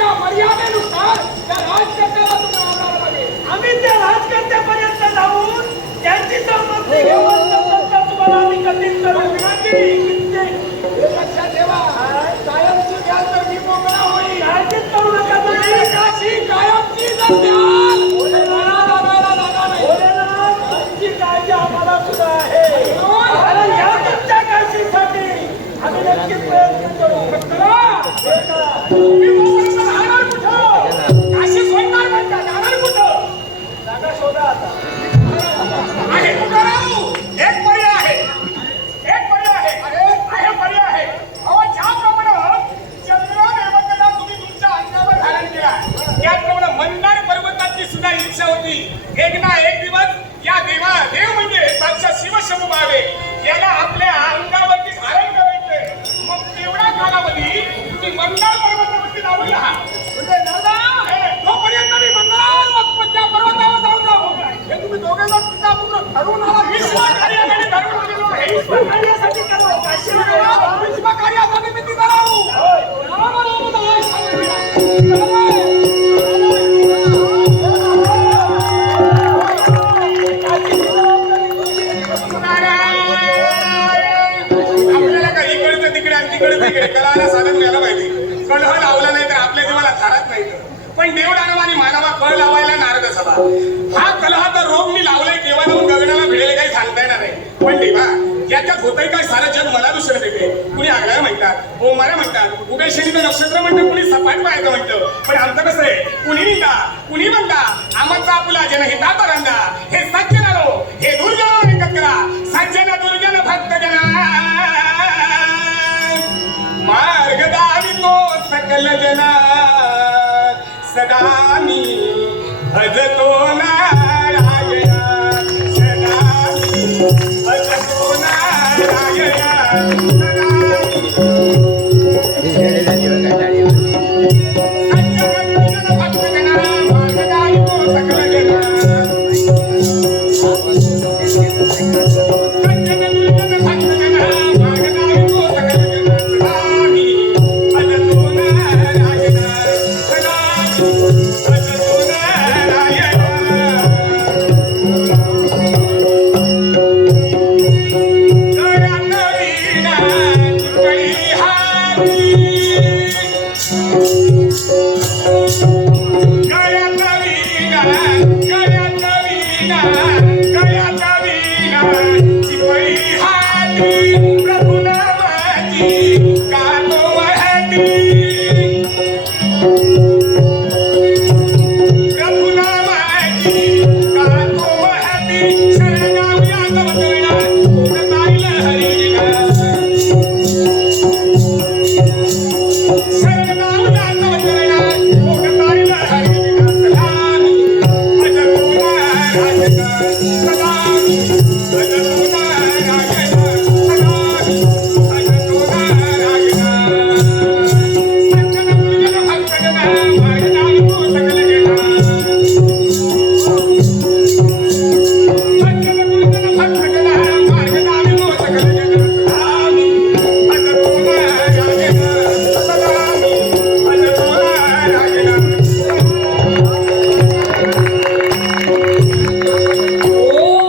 तुमच्या मर्यादेनुसार त्या राजकर्त्याला तुम्ही आधार लागेल आम्ही त्या राजकर्त्यापर्यंत जाऊन त्यांची संमती घेऊन नंतर तुम्हाला आम्ही कधीच करू लक्षात ठेवा. कायमची घ्याल तर मी मोकळा होईल. काळजीच करू नका तुम्ही. काशी कायमची जर द्याल लागायला जागा नाही. आमची काळजी आम्हाला सुद्धा आहे. कारण या तुमच्या आम्ही प्रयत्न करू. हे மறுநாள் பரமத்தை விட்டு நான் इकडे तिकडे कलाला साधन घ्यायला पाहिजे. कलह लावला नाही तर आपल्या जीवाला थारत नाही पण देव दानवाने मानवा फळ लावायला नारद सभा. हा कलह तर रोग मी लावलाय देवा जाऊन गगनाला भिडेल काही सांगता येणार नाही. पण देवा याच्यात होतंय काय सारं जग मला दुसरं देते. कुणी आगळ्या म्हणतात ओमाऱ्या म्हणतात उभे शनीचं नक्षत्र म्हणतं कुणी सपाट पाहायचं म्हणतं. पण आमचं कसं आहे? कुणी निंदा कुणी म्हणता आम्हाला Thank you.